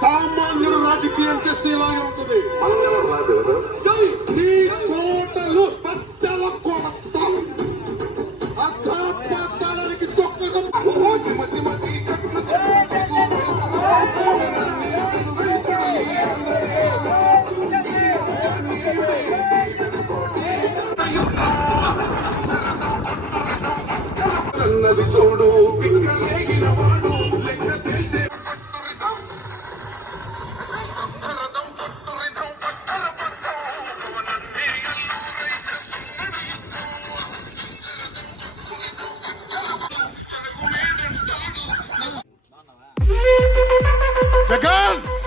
సామాన్యుడు రాజకీయం చేస్తే ఇలాగే ఉంటుంది. నీ కోటలు తొక్కగా అన్నది చూడు పిల్లలేగిన వాడు.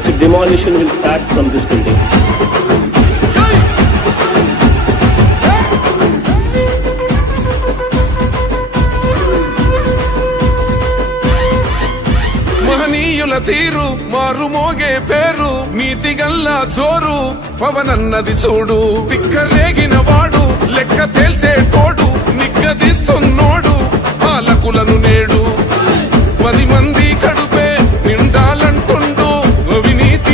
the demolition will start from this building. తీరు మారు మోగే పేరు నీతి గల్ల చోరు పవనన్నది చూడు పిక్కర్ రేగిన వాడు లెక్క తేల్చే తోడు